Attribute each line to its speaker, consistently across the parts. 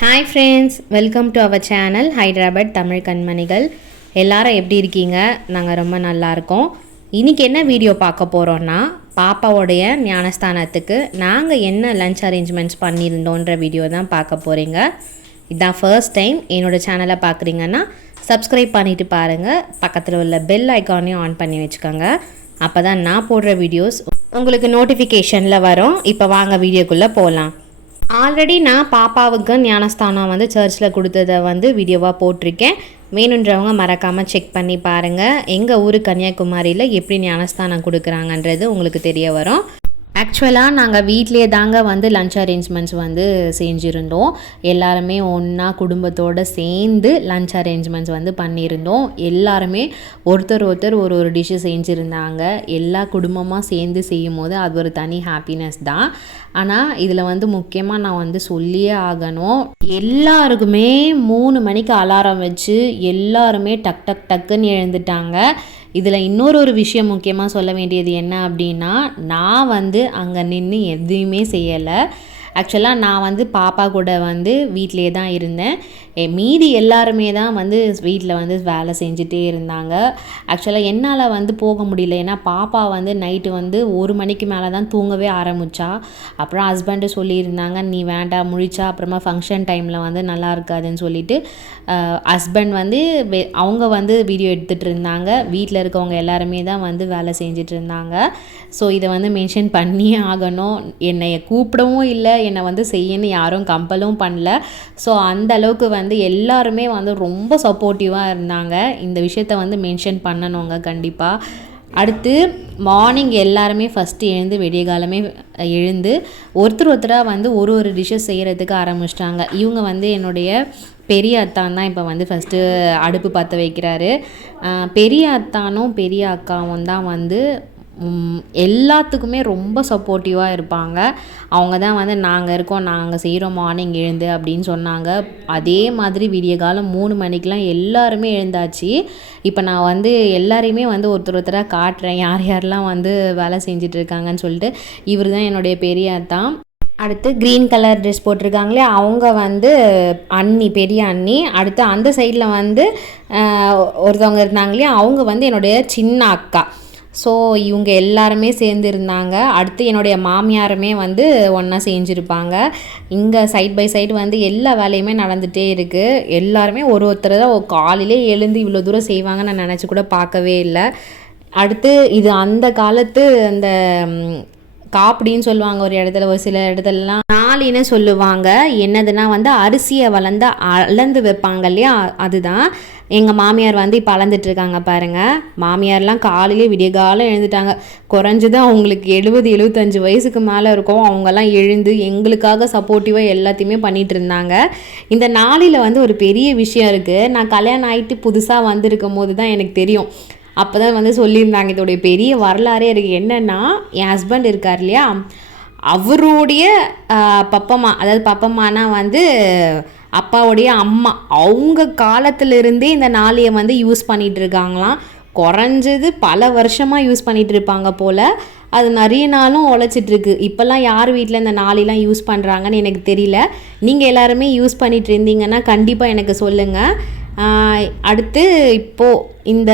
Speaker 1: Hi friends welcome to our channel Hyderabad Tamil கண்மணிகள் எல்லாரும் எப்படி இருக்கீங்க? நாங்கள் ரொம்ப நல்லா இருக்கோம். இன்றைக்கி என்ன வீடியோ பார்க்க போகிறோன்னா பாப்பாவோடைய ஞானஸ்தானத்துக்கு நாங்கள் என்ன லஞ்ச் அரேஞ்ச்மெண்ட்ஸ் பண்ணியிருந்தோன்ற வீடியோ தான் பார்க்க போகிறீங்க இதுதான் ஃபர்ஸ்ட் டைம் என்னோட சேனலை பார்க்குறீங்கன்னா சப்ஸ்கிரைப் பண்ணிவிட்டு பாருங்கள் பக்கத்தில் உள்ள பெல் ஐக்கானையும் ஆன் பண்ணி வச்சுக்கோங்க. அப்போ தான் நான் போடுற வீடியோஸ் உங்களுக்கு நோட்டிஃபிகேஷனில் வரும். இப்போ வாங்க வீடியோக்குள்ளே போகலாம் ஆல்ரெடி நான் பாப்பாவுக்கு ஞானஸ்தானம் வந்து சர்ச்சில் கொடுத்ததை வந்து வீடியோவாக போட்டிருக்கேன். வேணுன்றவங்க மறக்காமல் செக் பண்ணி பாருங்கள் எங்கள் ஊர் கன்னியாகுமரியில் எப்படி ஞானஸ்தானம் கொடுக்குறாங்கன்றது உங்களுக்கு தெரிய வரும். ஆக்சுவலாக நாங்கள் வீட்லேயே தாங்க வந்து லஞ்ச் அரேஞ்ச்மெண்ட்ஸ் வந்து செஞ்சுருந்தோம். எல்லாருமே ஒன்றா குடும்பத்தோடு சேர்ந்து லஞ்ச் அரேஞ்ச்மெண்ட்ஸ் வந்து பண்ணியிருந்தோம். எல்லாருமே ஒருத்தர் ஒருத்தர் ஒரு ஒரு டிஷ்ஷு செஞ்சுருந்தாங்க. எல்லா குடும்பமாக சேர்ந்து செய்யும் போது அது ஒரு தனி ஹாப்பினஸ் தான். ஆனால் இதில் வந்து முக்கியமாக நான் வந்து சொல்லியே ஆகணும். எல்லாருக்குமே மூணு மணிக்கு அலாரம் வச்சு எல்லாருமே டக் டக் டக்குன்னு எழுந்துட்டாங்க. இதில் இன்னொரு ஒரு விஷயம் முக்கியமாக சொல்ல வேண்டியது என்ன அப்படின்னா நான் வந்து அங்கே நின்று எதுவுமே செய்யலை. ஆக்சுவலாக நான் வந்து பாப்பா கூட வந்து வீட்டிலே தான் இருந்தேன். எ, மீதி எல்லாருமே தான் வந்து வீட்டில் வந்து வேலை செஞ்சுட்டே இருந்தாங்க. ஆக்சுவலாக என்னால் வந்து போக முடியல. ஏன்னா பாப்பா வந்து நைட்டு வந்து ஒரு மணிக்கு மேலே தான் தூங்கவே ஆரம்பிச்சா. அப்புறம் ஹஸ்பண்டு சொல்லியிருந்தாங்க நீ வேண்டாம் முழிச்சா அப்புறமா ஃபங்க்ஷன் டைமில் வந்து நல்லா இருக்காதுன்னு சொல்லிட்டு. ஹஸ்பண்ட் வந்து அவங்க வந்து வீடியோ எடுத்துகிட்டு இருந்தாங்க. வீட்டில் இருக்கவங்க எல்லாருமே தான் வந்து வேலை செஞ்சுட்டு இருந்தாங்க. ஸோ இதை வந்து மென்ஷன் பண்ணியே ஆகணும். என்னை கூப்பிடவும் இல்லை என்னை வந்து செய்யன்னு யாரும் கம்பலும் பண்ணல. ஸோ அந்த அளவுக்கு வந்து எல்லாருமே வந்து ரொம்ப சப்போர்ட்டிவாக இருந்தாங்க. இந்த விஷயத்த வந்து மென்ஷன் பண்ணணுங்க கண்டிப்பாக அடுத்து மார்னிங் எல்லாருமே ஃபஸ்ட்டு எழுந்து விடிய காலமே எழுந்து ஒருத்தர் ஒருத்தராக வந்து ஒரு ஒரு டிஷ்ஷஸ் செய்கிறதுக்கு ஆரம்பிச்சிட்டாங்க. இவங்க வந்து என்னுடைய பெரிய அத்தான் தான் இப்போ வந்து ஃபஸ்ட்டு அடுப்பு பற்ற வைக்கிறாரு. பெரிய அத்தானும் பெரிய அக்காவும் தான் வந்து எல்லாத்துக்குமே ரொம்ப சப்போர்ட்டிவாக இருப்பாங்க. அவங்க தான் வந்து நாங்கள் இருக்கோம் நாங்கள் செய்கிறோம் மார்னிங் எழுந்து அப்படின்னு சொன்னாங்க. அதே மாதிரி விடிய காலம் மூணு மணிக்கெலாம் எல்லாருமே எழுந்தாச்சு. இப்போ நான் வந்து எல்லாரையுமே வந்து ஒருத்தர் ஒருத்தராக காட்டுறேன். யார் யாரெல்லாம் வந்து வேலை செஞ்சுட்டு இருக்காங்கன்னு சொல்லிட்டு இவர் தான் என்னுடைய பெரிய அத்தான் அடுத்து க்ரீன் கலர் ட்ரெஸ் போட்டிருக்காங்களே அவங்க வந்து அண்ணி பெரிய அண்ணி. அடுத்து அந்த சைடில் வந்து ஒருத்தவங்க இருந்தாங்களே அவங்க வந்து என்னுடைய சின்ன அக்கா. ஸோ இவங்க எல்லாருமே சேர்ந்து இருந்தாங்க அடுத்து என்னுடைய மாமியாருமே வந்து ஒன்றா செஞ்சுருப்பாங்க. இங்கே சைட் பை சைடு வந்து எல்லா வேலையுமே நடந்துகிட்டே இருக்குது எல்லாருமே ஒரு ஒருத்தர் தான் காலையிலே எழுந்து இவ்வளோ தூரம் செய்வாங்கன்னு நான் நினச்சி கூட பார்க்கவே இல்லை. அடுத்து இது அந்த காலத்து அந்த ம், காப்பிடின்னு சொல்லுவாங்க ஒரு இடத்துல ஒரு சில இடத்துலலாம். நாளின்னு சொல்லுவாங்க. என்னதுன்னா வந்து அரிசியை வளர்ந்து அளந்து வைப்பாங்க இல்லையா? அதுதான். எங்கள் மாமியார் வந்து இப்போ அளந்துட்டுருக்காங்க பாருங்கள் மாமியார்லாம் காலையிலே விடிய காலம் எழுந்துட்டாங்க. குறைஞ்சது அவங்களுக்கு எழுபது எழுபத்தஞ்சு வயசுக்கு மேலே இருக்கும். அவங்கெல்லாம் எழுந்து எங்களுக்காக சப்போர்ட்டிவாக எல்லாத்தையுமே பண்ணிகிட்டு இருந்தாங்க இந்த நாளில் வந்து ஒரு பெரிய விஷயம் இருக்குது நான் கல்யாணம் ஆகிட்டு புதுசாக வந்திருக்கும் போது தான் எனக்கு தெரியும். அப்போ தான் வந்து சொல்லியிருந்தாங்க. இதோடைய பெரிய வரலாறே இருக்குது என்னென்னா என் ஹஸ்பண்ட் இருக்கார் இல்லையா? அவருடைய பப்பம்மா அதாவது பப்பம்மானா வந்து அப்பாவுடைய அம்மா. அவங்க காலத்திலிருந்தே இந்த நாளையை வந்து யூஸ் பண்ணிகிட்டு இருக்காங்களாம் குறைஞ்சது பல வருஷமாக யூஸ் பண்ணிகிட்டு இருப்பாங்க போல். அது நிறைய நாளும் உழைச்சிட்ருக்கு இப்போல்லாம் யார் வீட்டில் இந்த நாளையெல்லாம் யூஸ் பண்ணுறாங்கன்னு எனக்கு தெரியல. நீங்கள் எல்லாருமே யூஸ் பண்ணிகிட்டு இருந்தீங்கன்னா கண்டிப்பாக எனக்கு சொல்லுங்கள் அடுத்து இப்போது இந்த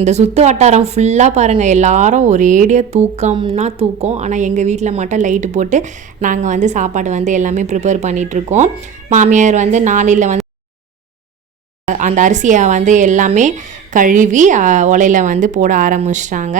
Speaker 1: இந்த சுற்று வட்டாரம் ஃபுல்லாக பாருங்கள் எல்லாரும் ஒரேடியாக தூக்கம்னா தூக்கம். ஆனால் எங்கள் வீட்டில் மட்டும் லைட்டு போட்டு நாங்கள் வந்து சாப்பாடு வந்து எல்லாமே ப்ரிப்பேர் பண்ணிகிட்ருக்கோம் மாமியார் வந்து நாளையில் வந்து அந்த அரிசியை வந்து எல்லாமே கழுவி ஒலையில் வந்து போட ஆரம்பிச்சிட்டாங்க.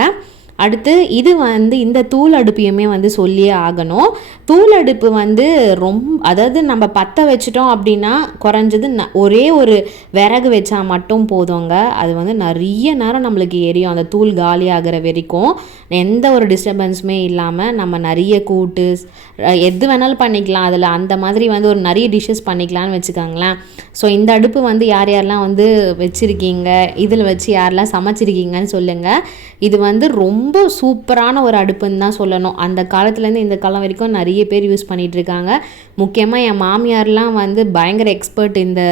Speaker 1: அடுத்து இது வந்து இந்த தூள் அடுப்பையுமே வந்து சொல்லியே ஆகணும். தூள் அடுப்பு வந்து ரொம்ப அதாவது நம்ம பற்ற வச்சிட்டோம் அப்படின்னா குறைஞ்சது ந- ஒரே ஒரு விறகு வச்சா மட்டும் போதுங்க. அது வந்து நிறைய நேரம் நம்மளுக்கு எரியும். அந்த தூள் காலி ஆகிற வரைக்கும். எந்த ஒரு டிஸ்டர்பன்ஸுமே இல்லாமல் நம்ம நிறைய கூட்டு எது வேணாலும் பண்ணிக்கலாம். அதில் அந்த மாதிரி வந்து ஒரு நிறைய டிஷ்ஷஸ் பண்ணிக்கலாம்னு வச்சுக்கோங்களேன். ஸோ இந்த அடுப்பு வந்து யார் யாரெல்லாம் வந்து வச்சுருக்கீங்க? இதில் வச்சு யாரெல்லாம் சமைச்சிருக்கீங்கன்னு சொல்லுங்கள் இது வந்து ரொம்ப ரொம்ப சூப்பரான ஒரு அடுப்புன்னு தான் சொல்லணும். அந்த காலத்துலேருந்து இந்த காலம் வரைக்கும் நிறைய பேர் யூஸ் பண்ணிகிட்ருக்காங்க. இருக்காங்க முக்கியமாக என் மாமியார்லாம் வந்து பயங்கர எக்ஸ்பர்ட் இந்த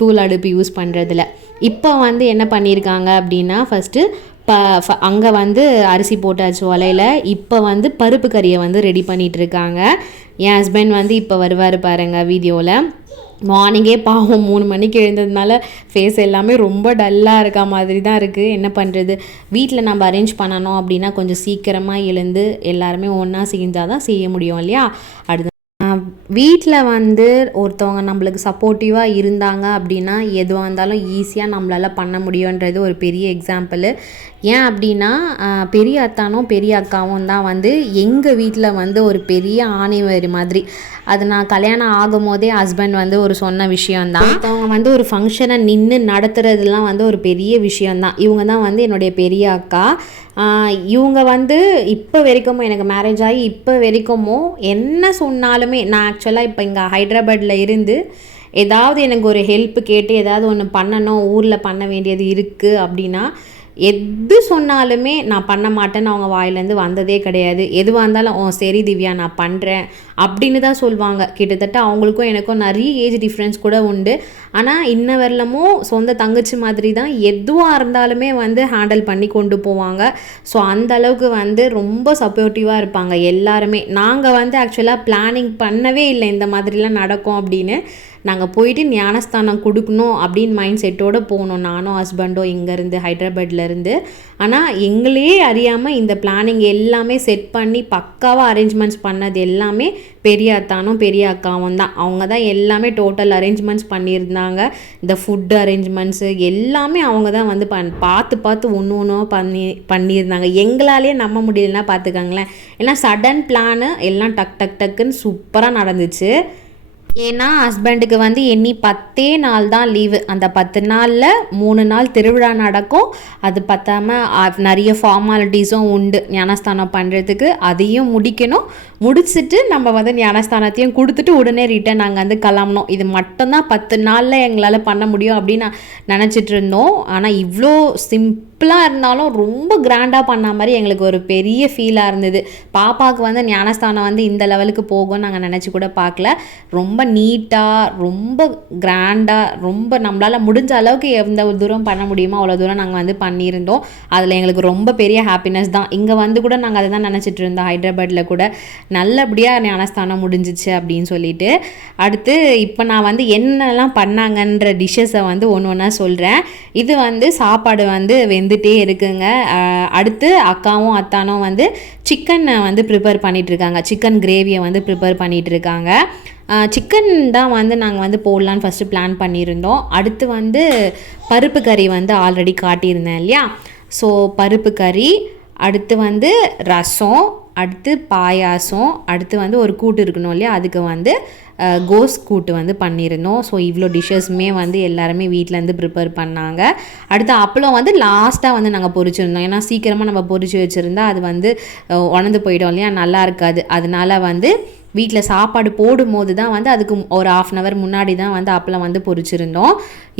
Speaker 1: தூள் அடுப்பு யூஸ் பண்ணுறதுல இப்போ வந்து என்ன பண்ணியிருக்காங்க அப்படின்னா ஃபஸ்ட்டு ப அங்கே வந்து அரிசி போட்டாச்சு ஒலையில் இப்போ வந்து பருப்பு கறியை வந்து ரெடி பண்ணிகிட்ருக்காங்க. இருக்காங்க என் ஹஸ்பண்ட் வந்து இப்போ வருவார் பாருங்கள் வீடியோவில். மார்னிங்கே பாவம் மூணு மணிக்கு எழுந்ததுனால ஃபேஸ் எல்லாமே ரொம்ப டல்லாக இருக்க மாதிரி தான் இருக்குது என்ன பண்ணுறது வீட்டில் நம்ம அரேஞ்ச் பண்ணணும் அப்படின்னா கொஞ்சம் சீக்கிரமாக எழுந்து எல்லாருமே ஒன்றா செஞ்சால் தான் செய்ய முடியும் இல்லையா? அடுத்து வீட்டில் வந்து ஒருத்தவங்க நம்மளுக்கு சப்போர்ட்டிவாக இருந்தாங்க அப்படின்னா எதுவாக இருந்தாலும் ஈஸியாக நம்மளால் பண்ண முடியுன்றது ஒரு பெரிய எக்ஸாம்பிள் ஏன் அப்படின்னா பெரிய அத்தானும் பெரிய அக்காவும் தான் வந்து எங்கள் வீட்டில் வந்து ஒரு பெரிய ஆணிவேறு மாதிரி. அது நான் கல்யாணம் ஆகும் போதே ஹஸ்பண்ட் வந்து ஒரு சொன்ன விஷயம்தான். அவங்க வந்து ஒரு ஃபங்க்ஷனை நின்று நடத்துறதுலாம் வந்து ஒரு பெரிய விஷயம்தான். இவங்க தான் வந்து என்னுடைய பெரிய அக்கா. இவங்க வந்து இப்போ வரைக்கும் எனக்கு மேரேஜ் ஆகி இப்போ வரைக்குமோ என்ன சொன்னாலுமே நான் ஆக்சுவலாக இப்போ இங்கே ஹைதராபாடில் இருந்து ஏதாவது எனக்கு ஒரு ஹெல்ப் கேட்டு ஏதாவது ஒன்று பண்ணணும் ஊரில் பண்ண வேண்டியது இருக்குது அப்படின்னா எது சொன்னாலுமே நான் பண்ண மாட்டேன்னு அவங்க வாயிலேருந்து வந்ததே கிடையாது. எதுவாக இருந்தாலும் ஓ சரி திவ்யா நான் பண்ணுறேன் அப்படின்னு தான் சொல்லுவாங்க கிட்டத்தட்ட அவங்களுக்கும் எனக்கும் நிறைய ஏஜ் டிஃப்ரென்ஸ் கூட உண்டு. ஆனால் இன்ன வரலமும் சொந்த தங்கச்சி மாதிரி தான் எதுவாக இருந்தாலுமே வந்து ஹேண்டில் பண்ணி கொண்டு போவாங்க. ஸோ அந்த அளவுக்கு வந்து ரொம்ப சப்போர்ட்டிவாக இருப்பாங்க எல்லாருமே. நாங்கள் வந்து ஆக்சுவலாக பிளானிங் பண்ணவே இல்லை இந்த மாதிரிலாம் நடக்கும் அப்படின்னு. நாங்கள் போயிட்டு ஞானஸ்தானம் கொடுக்கணும் அப்படின்னு மைண்ட் செட்டோடு போனோம். நானும் ஹஸ்பண்டோ இங்கேருந்து ஹைதராபாட்லேருந்து ஆனால் எங்களையே அறியாமல் இந்த பிளானிங் எல்லாமே செட் பண்ணி பக்காவாக அரேஞ்ச்மெண்ட்ஸ் பண்ணது எல்லாமே பெரிய அத்தானும் பெரிய அக்காவும் தான். அவங்க தான் எல்லாமே டோட்டல் அரேஞ்ச்மெண்ட்ஸ் பண்ணியிருந்தாங்க. இந்த ஃபுட் அரேஞ்ச்மெண்ட்ஸு எல்லாமே அவங்க தான் வந்து பண் பார்த்து பார்த்து ஒன்று ஒன்றும் பண்ணி பண்ணியிருந்தாங்க. எங்களாலேயே நம்ப முடியலன்னா பார்த்துக்கோங்களேன். ஏன்னா சடன் பிளானு எல்லாம் டக் டக் டக்குன்னு சூப்பராக நடந்துச்சு. ஏன்னா ஹஸ்பண்டுக்கு வந்து எண்ணி பத்தே நாள் தான் லீவு. அந்த பத்து நாளில் மூணு நாள் திருவிழா நடக்கும். அது பத்தாம நிறைய ஃபார்மாலிட்டிஸும் உண்டு. ஞானஸ்தானம் பண்ணுறதுக்கு அதையும் முடிக்கணும். முடிச்சுட்டு நம்ம வந்து ஞானஸ்தானத்தையும் கொடுத்துட்டு உடனே ரிட்டர்ன் நாங்கள் வந்து கிளம்பணும். இது மட்டும்தான் பத்து நாளில் எங்களால் பண்ண முடியும் அப்படின்னு நினச்சிட்டு இருந்தோம். ஆனால் இவ்வளோ சிம்பிளாக இருந்தாலும் ரொம்ப கிராண்டாக பண்ண மாதிரி எங்களுக்கு ஒரு பெரிய ஃபீலாக இருந்தது. பாப்பாவுக்கு வந்து ஞானஸ்தானம் வந்து இந்த லெவலுக்கு போகும் நாங்கள் நினச்சி கூட பார்க்கல. ரொம்ப நீட்டாக ரொம்ப கிராண்டாக ரொம்ப நம்மளால் முடிஞ்ச அளவுக்கு எந்த தூரம் பண்ண முடியுமோ அவ்வளோ தூரம் நாங்கள் வந்து பண்ணியிருந்தோம். அதில் எங்களுக்கு ரொம்ப பெரிய ஹாப்பினஸ் தான். இங்கே வந்து கூட நாங்கள் அதை தான் நினச்சிட்டு இருந்தோம் ஹைதராபாத்தில் கூட. நல்லபடியாக ஞானஸ்தானம் முடிஞ்சிச்சு அப்படின்னு சொல்லிட்டு. அடுத்து இப்போ நான் வந்து என்னெல்லாம் பண்ணாங்கன்ற டிஷ்ஷஸை வந்து ஒன்று ஒன்றா சொல்கிறேன் இது வந்து சாப்பாடு வந்து வெந்துட்டே இருக்குங்க. அடுத்து அக்காவும் அத்தானும் வந்து சிக்கனை வந்து ப்ரிப்பேர் பண்ணிகிட்ருக்காங்க சிக்கன் கிரேவியை வந்து ப்ரிப்பேர் பண்ணிகிட்ருக்காங்க சிக்கன் தான் வந்து நாங்கள் வந்து போடலான்னு ஃபஸ்ட்டு பிளான் பண்ணியிருந்தோம். அடுத்து வந்து பருப்பு கறி வந்து ஆல்ரெடி காட்டியிருந்தேன் இல்லையா? ஸோ பருப்பு கறி அடுத்து வந்து ரசம் அடுத்து பாயாசம் அடுத்து வந்து ஒரு கூட்டு இருக்கணும் இல்லையா? அதுக்கு வந்து கோஸ் கூட்டு வந்து பண்ணியிருந்தோம் ஸோ இவ்வளோ டிஷ்ஷஸுமே வந்து எல்லாருமே வீட்டிலேருந்து ப்ரிப்பேர் பண்ணாங்க. அடுத்து அப்பளம் வந்து லாஸ்ட்டாக வந்து நாங்கள் பொரிச்சிருந்தோம். ஏன்னா சீக்கிரமாக நம்ம பொறிச்சு வச்சுருந்தா அது வந்து உணர்ந்து போயிடும் இல்லையா? நல்லா இருக்காது. அதனால வந்து வீட்டில் சாப்பாடு போடும்போது தான் வந்து அதுக்கு ஒரு ஆஃப் அன் ஹவர் முன்னாடி தான் வந்து அப்பளம் வந்து பொறிச்சிருந்தோம்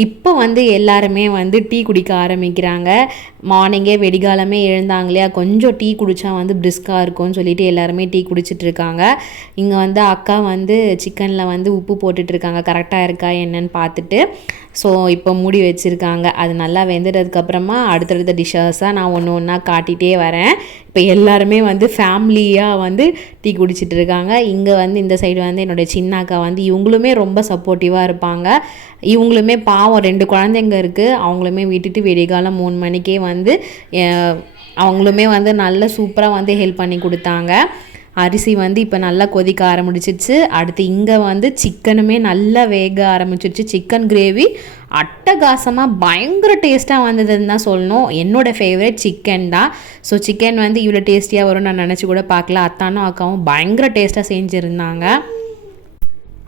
Speaker 1: இப்போ வந்து எல்லாருமே வந்து டீ குடிக்க ஆரம்பிக்கிறாங்க. மார்னிங்கே வெடிகாலமே எழுந்தாங்க இல்லையா? கொஞ்சம் டீ குடித்தா வந்து பிரிஸ்காக இருக்கும்னு சொல்லிட்டு எல்லாருமே டீ குடிச்சிட்டு இருக்காங்க இங்கே வந்து அக்கா வந்து சிக்கனில் வந்து உப்பு போட்டுட்ருக்காங்க. கரெக்டாக இருக்கா என்னன்னு பார்த்துட்டு. ஸோ இப்போ மூடி வச்சுருக்காங்க. அது நல்லா வெந்ததுக்கப்புறமா அடுத்தடுத்த டிஷ்ஷஸாக நான் ஒன்று ஒன்றா காட்டிகிட்டே வரேன். இப்போ எல்லாருமே வந்து ஃபேமிலியாக வந்து டீ குடிச்சிட்டு இருக்காங்க இங்கே வந்து இந்த சைடு வந்து என்னுடைய சின்ன அக்கா வந்து இவங்களுமே ரொம்ப சப்போர்ட்டிவாக இருப்பாங்க. இவங்களுமே பாவம் ரெண்டு குழந்தைங்க இருக்குது அவங்களுமே விட்டுட்டு வெடிகாலம் மூணு மணிக்கே வந்து அவங்களுமே வந்து நல்ல சூப்பராக வந்து ஹெல்ப் பண்ணி கொடுத்தாங்க. அரிசி வந்து இப்போ நல்லா கொதிக்க ஆரம்பிச்சிச்சு அடுத்து இங்கே வந்து சிக்கனுமே நல்லா வேக ஆரம்பிச்சிருச்சு. சிக்கன் கிரேவி அட்டகாசமாக பயங்கர டேஸ்ட்டாக வந்ததுன்னு தான் சொல்லணும். என்னோட ஃபேவரட் சிக்கன் தான். ஸோ சிக்கன் வந்து இவ்வளோ டேஸ்டியாக வரும்னு நான் நினச்சி கூட பார்க்கல. அத்தானும் அக்காவும் பயங்கர டேஸ்ட்டாக செஞ்சுருந்தாங்க.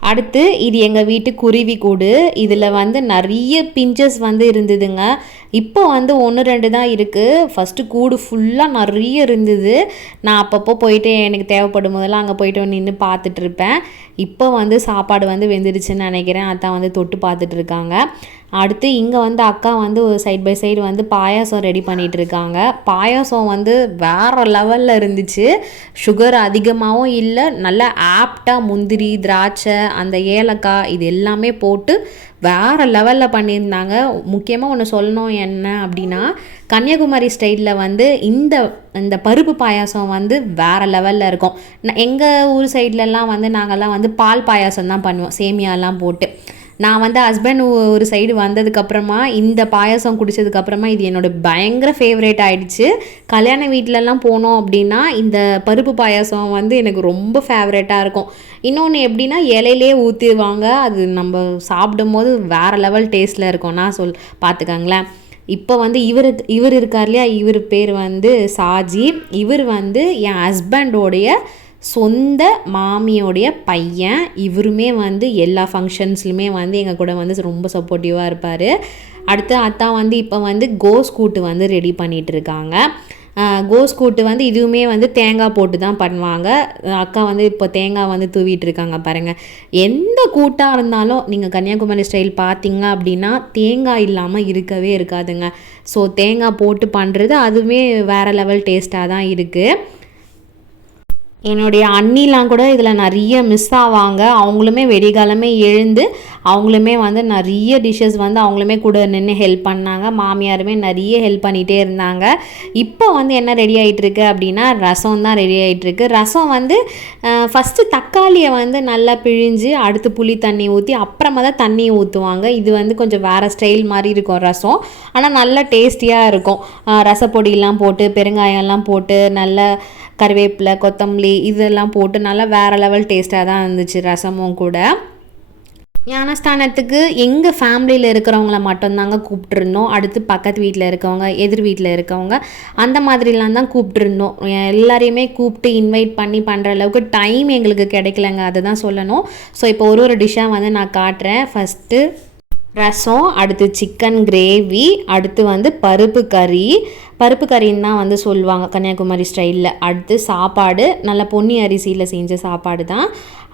Speaker 1: அடுத்து இது எங்கள் வீட்டு குருவி கூடு. இதில் வந்து நிறைய பிஞ்சஸ் வந்து இருந்ததுங்க. இப்போ வந்து ஒன்று ரெண்டு தான் இருக்குது ஃபஸ்ட்டு கூடு ஃபுல்லாக நிறைய இருந்தது. நான் அப்பப்போ போயிட்டு எனக்கு தேவைப்படும் போதெல்லாம் அங்கே போயிட்டு நின்று பார்த்துட்டு இருப்பேன். இப்போ வந்து சாப்பாடு வந்து வெந்துருச்சுன்னு நினைக்கிறேன். அதான் வந்து தொட்டு பார்த்துட்டு இருக்காங்க. அடுத்து இங்கே வந்து அக்கா வந்து ஒரு சைட் பை சைடு வந்து பாயாசம் ரெடி பண்ணிகிட்டு இருக்காங்க பாயாசம் வந்து வேறு லெவலில் இருந்துச்சு. சுகர் அதிகமாகவும் இல்லை நல்லா ஆப்டாக முந்திரி திராட்சை அந்த ஏலக்காய் இது எல்லாமே போட்டு வேற லெவலில் பண்ணியிருந்தாங்க. முக்கியமாக ஒன்று சொல்லணும் என்ன அப்படின்னா கன்னியாகுமரி ஸ்டைலில் வந்து இந்த இந்த பருப்பு பாயாசம் வந்து வேற லெவலில் இருக்கும். எங்கள் ஊர் சைட்லலாம் வந்து நாங்கள்லாம் வந்து பால் பாயாசம் தான் பண்ணுவோம். சேமியாலாம் போட்டு. நான் வந்து ஹஸ்பண்ட் ஒரு சைடு வந்ததுக்கப்புறமா இந்த பாயசம் குடித்ததுக்கப்புறமா இது என்னோட பயங்கர ஃபேவரேட் ஆகிடுச்சு கல்யாண வீட்டிலலாம் போனோம் அப்படின்னா இந்த பருப்பு பாயாசம் வந்து எனக்கு ரொம்ப ஃபேவரேட்டாக இருக்கும். இன்னொன்று எப்படின்னா இலையிலே ஊற்றிடுவாங்க அது நம்ம சாப்பிடும் போது வேறு லெவல் டேஸ்ட்டில் இருக்கும். நான் சொல் பார்த்துக்கங்களேன் இப்போ வந்து இவர் இவர் இருக்கார் இல்லையா? இவர் பேர் வந்து சாஜி. இவர் வந்து என் ஹஸ்பண்டோடைய சொந்த மாமியோடைய பையன் இவருமே வந்து எல்லா ஃபங்க்ஷன்ஸ்லையுமே வந்து எங்கள் கூட வந்து ரொம்ப சப்போர்ட்டிவாக இருப்பார். அடுத்து அத்தா வந்து இப்போ வந்து கோஸ் கூட்டு வந்து ரெடி பண்ணிகிட்ருக்காங்க கோஸ் கூட்டு வந்து இதுவுமே வந்து தேங்காய் போட்டு தான் பண்ணுவாங்க. அக்கா வந்து இப்போ தேங்காய் வந்து தூவிட்டு இருக்காங்க பாருங்கள் எந்த கூட்டாக இருந்தாலும் நீங்கள் கன்னியாகுமரி ஸ்டைல் பார்த்தீங்க அப்படின்னா தேங்காய் இல்லாமல் இருக்கவே இருக்காதுங்க. ஸோ தேங்காய் போட்டு பண்ணுறது அதுவுமே வேறு லெவல் டேஸ்ட்டாக தான் இருக்குது என்னுடைய அண்ணிலாம் கூட இதில் நிறைய மிஸ் ஆவாங்க. அவங்களுமே வெடிகாலமே எழுந்து அவங்களுமே வந்து நிறைய டிஷ்ஷஸ் வந்து அவங்களுமே கூட நின்று ஹெல்ப் பண்ணாங்க. மாமியாருமே நிறைய ஹெல்ப் பண்ணிகிட்டே இருந்தாங்க. இப்போ வந்து என்ன ரெடி ஆகிட்டுருக்கு அப்படின்னா ரசம் தான் ரெடி ஆகிட்டுருக்கு ரசம் வந்து ஃபஸ்ட்டு தக்காளியை வந்து நல்லா பிழிஞ்சு அடுத்து புளி தண்ணி ஊற்றி அப்புறமா தான் தண்ணி ஊற்றுவாங்க இது வந்து கொஞ்சம் வேறு ஸ்டைல் மாதிரி இருக்கும் ரசம். ஆனால் நல்லா டேஸ்டியாக இருக்கும். ரசப்பொடியெல்லாம் போட்டு பெருங்காயம்லாம் போட்டு நல்லா கருவேப்பிலை கொத்தமல்லி இதெல்லாம் போட்டு நல்லா வேறு லெவல் டேஸ்ட்டாக தான் இருந்துச்சு ரசமும் கூட. ஞானஸ்தானத்துக்கு எங்கள் ஃபேமிலியில் இருக்கிறவங்கள மட்டும்தாங்க கூப்பிட்ருந்தோம் அடுத்து பக்கத்து வீட்டில் இருக்கவங்க எதிர் வீட்டில் இருக்கவங்க அந்த மாதிரிலாம் தான் கூப்பிட்ருந்தோம் எல்லாரையுமே கூப்பிட்டு இன்வைட் பண்ணி பண்ணுற அளவுக்கு டைம் எங்களுக்கு கிடைக்கலங்க அதை தான் சொல்லணும். ஸோ இப்போ ஒரு ஒரு டிஷ்ஷாக வந்து நான் காட்டுறேன். ஃபஸ்ட்டு ரசம் அடுத்து சிக்கன் கிரேவி அடுத்து வந்து பருப்பு கறி பருப்பு கறின்னு தான் வந்து சொல்லுவாங்க கன்னியாகுமரி ஸ்டைலில் அடுத்து சாப்பாடு நல்ல பொன்னி அரிசியில் செஞ்ச சாப்பாடு தான்.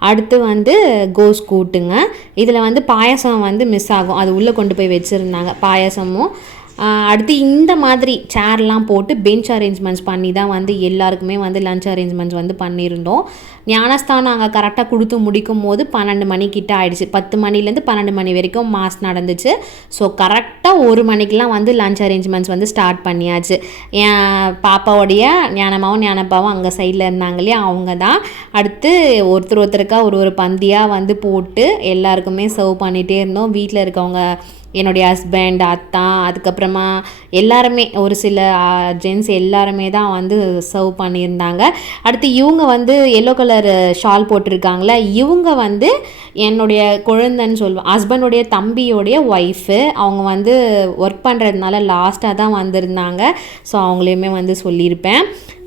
Speaker 1: அடுத்து வந்து கோஸ் கூட்டுங்க. இதில் வந்து பாயசம் வந்து மிஸ் ஆகும். அது உள்ளே கொண்டு போய் வச்சுருந்தாங்க. பாயசமும் அடுத்து இந்த மாதிரி சேர்லாம் போட்டு பெஞ்ச் அரேஞ்ச்மெண்ட்ஸ் பண்ணி தான் வந்து எல்லாருக்குமே வந்து லஞ்ச் அரேஞ்ச்மெண்ட்ஸ் வந்து பண்ணியிருந்தோம். ஞானஸ்தானம் அங்கே கரெக்டாக கொடுத்து முடிக்கும் போது பன்னெண்டு மணிக்கிட்ட ஆயிடுச்சு. பத்து மணிலேருந்து பன்னெண்டு மணி வரைக்கும் மாஸ் நடந்துச்சு. ஸோ கரெக்டாக ஒரு மணிக்கெலாம் வந்து லஞ்ச் அரேஞ்ச்மெண்ட்ஸ் வந்து ஸ்டார்ட் பண்ணியாச்சு. என் பாப்பாவுடைய ஞானமாவும் ஞானப்பாவும் அங்கே சைடில் இருந்தாங்க இல்லையா? அவங்க தான். அடுத்து ஒருத்தர் ஒருத்தருக்காக ஒரு ஒரு பந்தியாக வந்து போட்டு எல்லாருக்குமே சர்வ் பண்ணிகிட்டே இருந்தோம். வீட்டில் இருக்கவங்க என்னுடைய ஹஸ்பண்ட் அத்தா அதுக்கப்புறமா எல்லாருமே ஒரு சில ஜென்ஸ் எல்லாருமே தான் வந்து சர்வ் பண்ணியிருந்தாங்க. அடுத்து இவங்க வந்து எல்லோ கலர் ஷால் போட்டிருக்காங்களே இவங்க வந்து என்னுடைய குழந்தைன்னு சொல்லுவேன் ஹஸ்பண்டுடைய தம்பியோடைய ஒய்ஃபு அவங்க வந்து ஒர்க் பண்ணுறதுனால லாஸ்ட்டாக தான் வந்திருந்தாங்க. ஸோ அவங்களையுமே வந்து சொல்லியிருப்பேன்.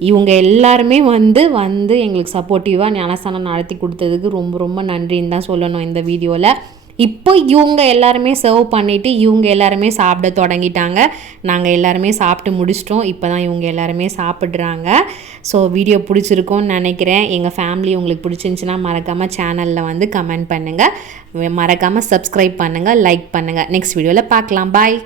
Speaker 1: இவங்க எல்லாருமே வந்து வந்து எங்களுக்கு சப்போர்ட்டிவாக ஞானஸ்தானம் நடத்தி கொடுத்ததுக்கு ரொம்ப ரொம்ப நன்றின்னு தான் சொல்லணும் இந்த வீடியோவில் இப்போ இவங்க எல்லாருமே சர்வ் பண்ணிவிட்டு இவங்க எல்லாருமே சாப்பிட தொடங்கிட்டாங்க. நாங்கள் எல்லாருமே சாப்பிட்டு முடிச்சிட்டோம். இப்போ தான் இவங்க எல்லாருமே சாப்பிட்றாங்க. ஸோ வீடியோ பிடிச்சிருக்கோன்னு நினைக்கிறேன். எங்கள் ஃபேமிலி உங்களுக்கு பிடிச்சிருந்துச்சின்னா மறக்காமல் சேனலில் வந்து கமெண்ட் பண்ணுங்கள் மறக்காமல் சப்ஸ்கிரைப் பண்ணுங்கள் லைக் பண்ணுங்கள் நெக்ஸ்ட் வீடியோவில் பார்க்கலாம். பாய்